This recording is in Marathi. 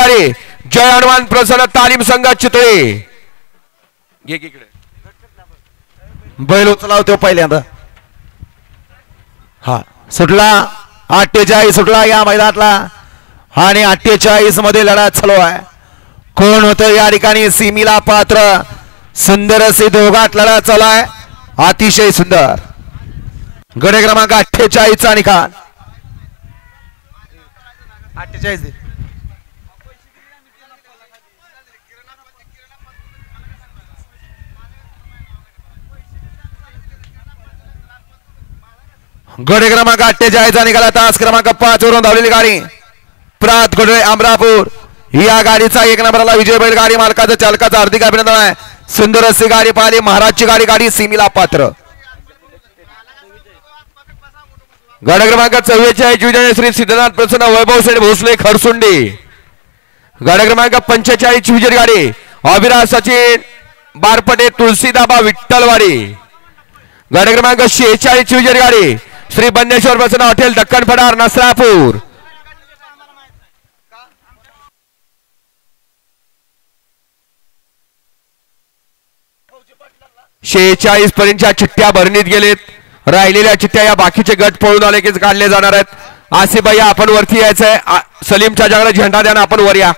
गाडी जय हनुमान प्रसन्न तालीम संघ चितळे बैल उचलावतो पहिल्यांदा हा सुटला 48 सुटला या मैदानातला आणि 48 मध्ये लढा चालू आहे कोण होतं या ठिकाणी सीमीला पात्र सुंदर असे दोघात लढा चालू आहे अतिशय सुंदर गड क्रमांक 48 चा निकाल 48 गड क्रमांक 48 चा निकाला तास क्रमांक 5 वरून धावलेली गाडी प्रात गोडळे अमरापूर या गाडीचा 1 नंबरला विजय बैल गाडी मालकाचं चालकाचं हार्दिक अभिनंदन आहे सुंदर अशी गाडी पाहिली महाराजची गाडी सीमीला पात्र गड क्रमांक 44 विजय श्री सिद्धनाथ प्रसन्न वैभव सेठ भोसले खरसुंडी गड क्रमांक 45 विजय गाडी अभिराज सचिन बारपटे तुळशीदाबा विठ्ठलवाडी गड क्रमांक 46 विजय गाडी श्री बन्नेश्वर प्रसन्न हॉटेल दक्कन फडार नसरापूर शेचाळीस पर्यंतच्या चिठ्ठ्या भरणीत गेलेत राहिलेल्या चिठ्ठ्या या बाकीचे गट पळून आले की काढले जाणार आहेत आसिफ भाई आपण वरती यायचंय सलीमच्या जगाला झेंडा द्या ना आपण वर या